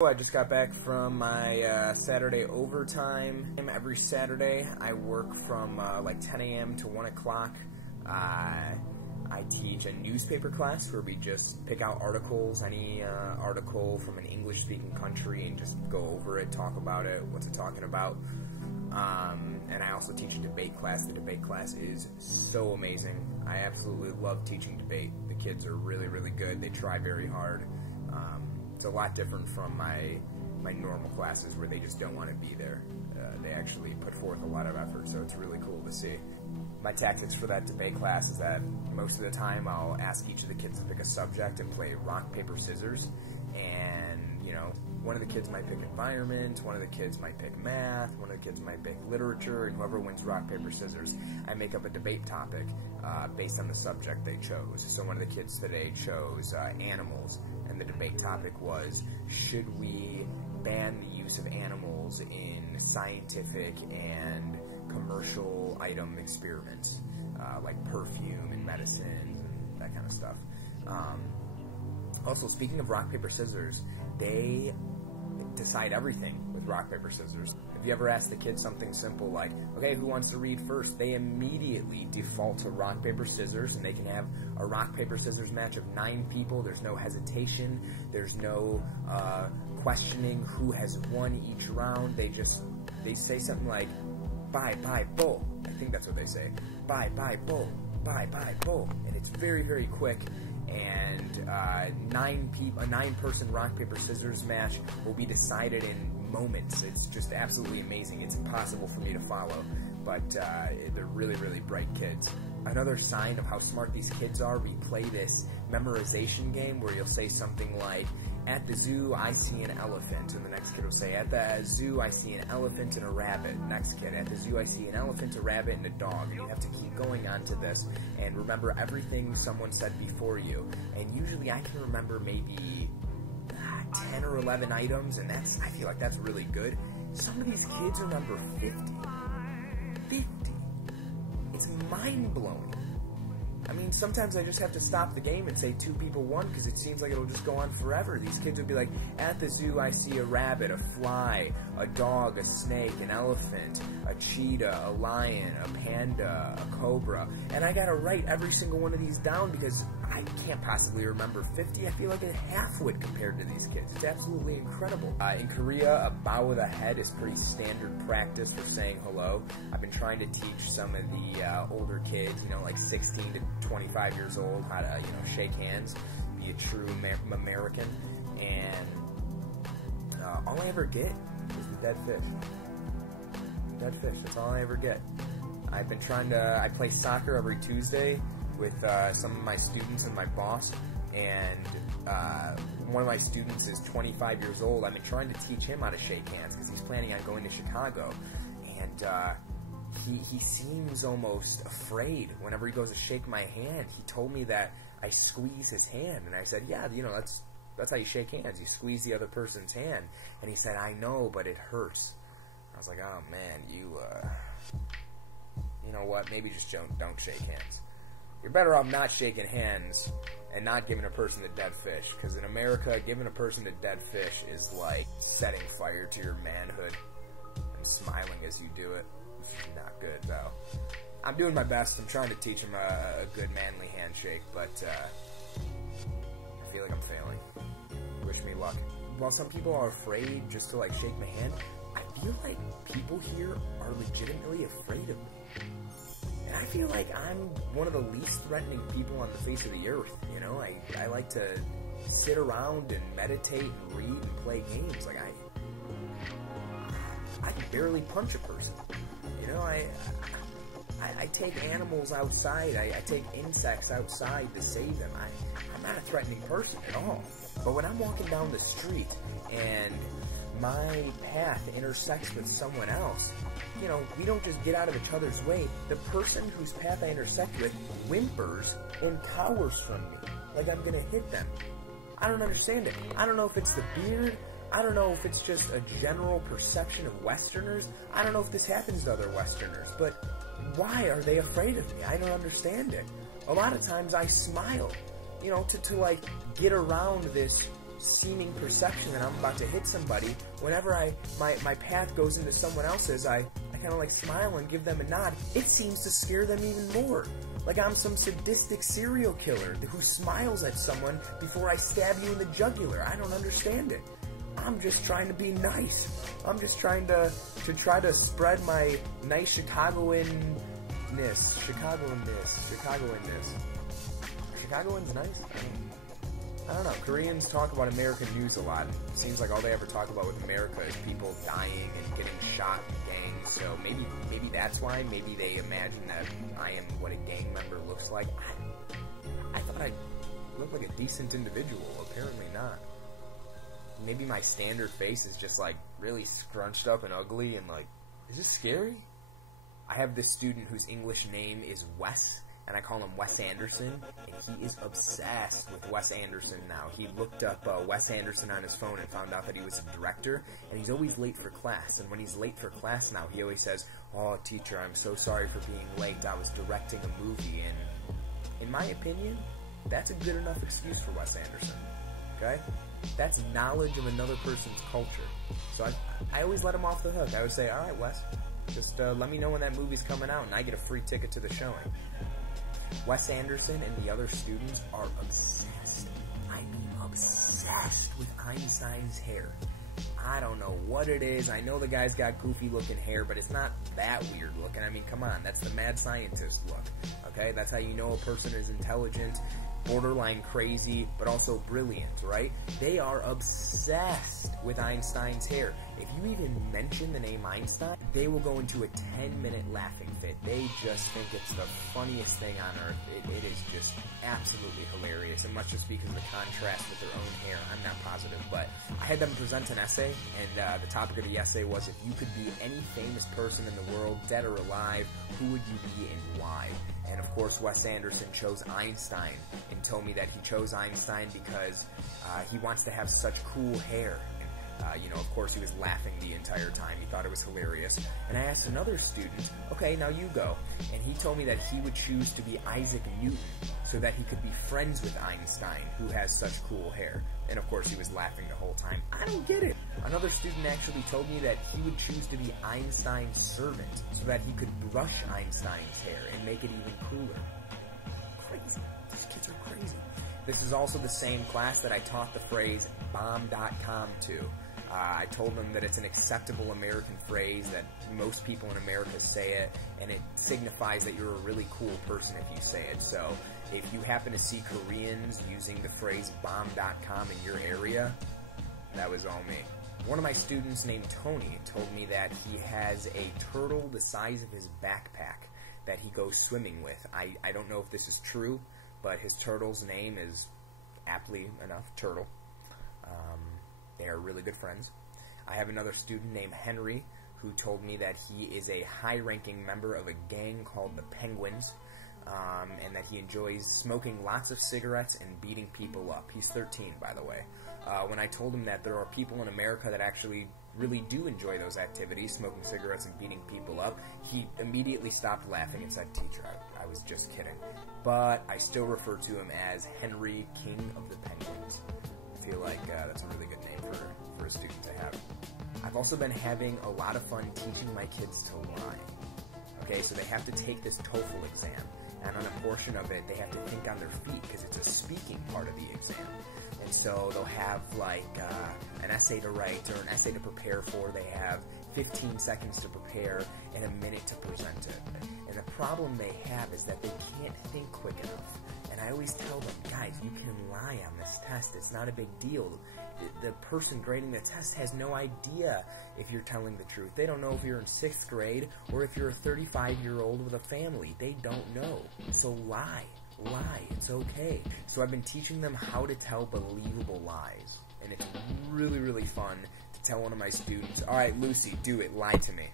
I just got back from my Saturday overtime. Every Saturday I work from like 10 a.m. to 1 o'clock. I teach a newspaper class where we just pick out articles, any article from an English-speaking country, and just go over it, talk about it, what's it talking about. And I also teach a debate class. The debate class is so amazing. I absolutely love teaching debate. The kids are really, really good. They try very hard. It's a lot different from my normal classes where they just don't want to be there. They actually put forth a lot of effort, so it's really cool to see. My tactics for that debate class is that most of the time I'll ask each of the kids to pick a subject and play rock, paper, scissors. And, you know, one of the kids might pick environment, one of the kids might pick math, one of the kids might pick literature, and whoever wins rock, paper, scissors, I make up a debate topic based on the subject they chose. So one of the kids today chose animals, and the debate topic was, should we ban the use of animals in scientific and commercial item experiments, like perfume and medicines and that kind of stuff. Also, speaking of rock, paper, scissors, they decide everything with rock, paper, scissors. If you ever ask the kids something simple like, okay, who wants to read first? They immediately default to rock, paper, scissors, and they can have a rock, paper, scissors match of 9 people. There's no hesitation. There's no questioning who has won each round. They say something like, bye, bye, bull. I think that's what they say. Bye, bye, bull. Bye, bye, bull. And it's very, very quick. And a 9-person rock, paper, scissors match will be decided in moments. It's just absolutely amazing. It's impossible for me to follow, but they're really, really bright kids. Another sign of how smart these kids are, we play this memorization game where you'll say something like, at the zoo, I see an elephant. And the next kid will say, at the zoo, I see an elephant and a rabbit. Next kid, at the zoo, I see an elephant, a rabbit, and a dog. And you have to keep going on to this and remember everything someone said before you. And usually I can remember maybe 10 or 11 items, and I feel like that's really good. Some of these kids remember 50. 50. It's mind-blowing. I mean, sometimes I just have to stop the game and say 2 people won because it seems like it'll just go on forever. These kids would be like, at the zoo I see a rabbit, a fly, a dog, a snake, an elephant, a cheetah, a lion, a panda, a cobra. And I gotta write every single one of these down because I can't possibly remember 50. I feel like a half-wit compared to these kids. It's absolutely incredible. In Korea, a bow of the head is pretty standard practice for saying hello. I've been trying to teach some of the older kids, you know, like 16 to 25 years old, how to, you know, shake hands, be a true American. And all I ever get is the dead fish. Dead fish, that's all I ever get. I've been trying to, I play soccer every Tuesday with some of my students and my boss, and one of my students is 25 years old. I've been trying to teach him how to shake hands because he's planning on going to Chicago, and he seems almost afraid whenever he goes to shake my hand. He told me that I squeeze his hand, and I said, yeah, you know, that's how you shake hands. You squeeze the other person's hand. And he said, I know, but it hurts. I was like, oh man, you know what, maybe just don't shake hands. You're better off not shaking hands and not giving a person a dead fish, because in America, giving a person a dead fish is like setting fire to your manhood and smiling as you do it. It's not good, though. I'm doing my best. I'm trying to teach him a good manly handshake, but I feel like I'm failing. Wish me luck. While some people are afraid just to like shake my hand, I feel like people here are legitimately afraid of me. And I feel like I'm one of the least threatening people on the face of the earth, you know? I like to sit around and meditate and read and play games. Like, I can barely punch a person. You know, I take animals outside, I take insects outside to save them. I'm not a threatening person at all. But when I'm walking down the street and my path intersects with someone else, you know, we don't just get out of each other's way. The person whose path I intersect with whimpers and cowers from me, like I'm gonna hit them. I don't understand it. I don't know if it's the beard. I don't know if it's just a general perception of Westerners. I don't know if this happens to other Westerners, but why are they afraid of me? I don't understand it. A lot of times I smile, you know, to like get around this seeming perception that I'm about to hit somebody, whenever my path goes into someone else's, I kind of like smile and give them a nod. It seems to scare them even more. Like I'm some sadistic serial killer who smiles at someone before I stab you in the jugular. I don't understand it. I'm just trying to be nice. I'm just trying to spread my nice Chicagoanness. Chicagoan's nice? I don't know. Koreans talk about American news a lot. It seems like all they ever talk about with America is people dying and getting shot in gangs. So maybe that's why. Maybe they imagine that I am what a gang member looks like. I thought I looked like a decent individual. Apparently not. Maybe my standard face is just like really scrunched up and ugly and like, is this scary? I have this student whose English name is Wes, and I call him Wes Anderson, and he is obsessed with Wes Anderson now. He looked up Wes Anderson on his phone and found out that he was a director, and he's always late for class. And when he's late for class now, he always says, "Oh, teacher, I'm so sorry for being late. I was directing a movie." And in my opinion, that's a good enough excuse for Wes Anderson. Okay? That's knowledge of another person's culture. So I always let him off the hook. I would say, all right, Wes, just let me know when that movie's coming out, and I get a free ticket to the showing. Wes Anderson and the other students are obsessed. I mean, obsessed with Einstein's hair. I don't know what it is. I know the guy's got goofy-looking hair, but it's not that weird-looking. I mean, come on. That's the mad scientist look. Okay? That's how you know a person is intelligent, borderline crazy, but also brilliant, right? They are obsessed with Einstein's hair. If you even mention the name Einstein, they will go into a 10-minute laughing fit. They just think it's the funniest thing on earth. It is just absolutely hilarious. It must just be because of the contrast with their own hair. I'm not positive, but I had them present an essay, and the topic of the essay was, if you could be any famous person in the world, dead or alive, who would you be and why? And of course, Wes Anderson chose Einstein and told me that he chose Einstein because he wants to have such cool hair. Of course, he was laughing the entire time. He thought it was hilarious. And I asked another student, okay, now you go. And he told me that he would choose to be Isaac Newton so that he could be friends with Einstein, who has such cool hair. And of course, he was laughing the whole time. I don't get it. Another student actually told me that he would choose to be Einstein's servant so that he could brush Einstein's hair and make it even cooler. Crazy. These kids are crazy. This is also the same class that I taught the phrase bomb.com to. I told them that it's an acceptable American phrase, that most people in America say it, and it signifies that you're a really cool person if you say it. So if you happen to see Koreans using the phrase bomb.com in your area, that was all me. One of my students named Tony told me that he has a turtle the size of his backpack that he goes swimming with. I don't know if this is true, but his turtle's name is, aptly enough, Turtle. They are really good friends. I have another student named Henry who told me that he is a high-ranking member of a gang called the Penguins, and that he enjoys smoking lots of cigarettes and beating people up. He's 13, by the way. When I told him that there are people in America that actually really do enjoy those activities, smoking cigarettes and beating people up, he immediately stopped laughing and said, "Teacher, I was just kidding." But I still refer to him as Henry, King of the Penguins. I feel like that's a really good name for a student to have. I've also been having a lot of fun teaching my kids to lie. Okay, so they have to take this TOEFL exam, and on a portion of it, they have to think on their feet because it's a speaking part of the exam. And so they'll have like an essay to write or an essay to prepare for. They have 15 seconds to prepare and a minute to present it. And the problem they have is that they can't think quick enough. And I always tell them, guys, you can lie on this test. It's not a big deal. The person grading the test has no idea if you're telling the truth. They don't know if you're in 6th grade or if you're a 35-year-old with a family. They don't know. So lie. Lie. It's okay. So I've been teaching them how to tell believable lies. And it's really, really fun to tell one of my students, all right, Lucy, do it. Lie to me.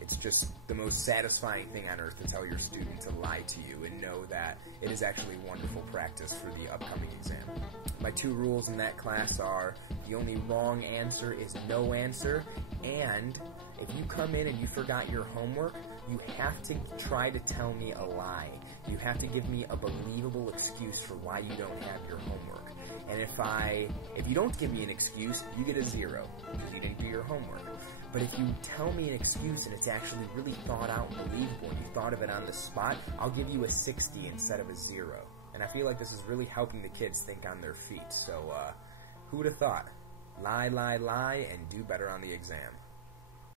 It's just the most satisfying thing on earth to tell your student to lie to you and know that it is actually wonderful practice for the upcoming exam. My 2 rules in that class are the only wrong answer is no answer, and if you come in and you forgot your homework, you have to try to tell me a lie. You have to give me a believable excuse for why you don't have your homework. And if you don't give me an excuse, you get a 0 because you didn't do your homework. But if you tell me an excuse and it's actually really thought out and believable and you thought of it on the spot, I'll give you a 60 instead of a 0. And I feel like this is really helping the kids think on their feet. So who would have thought? Lie, lie, lie, and do better on the exam.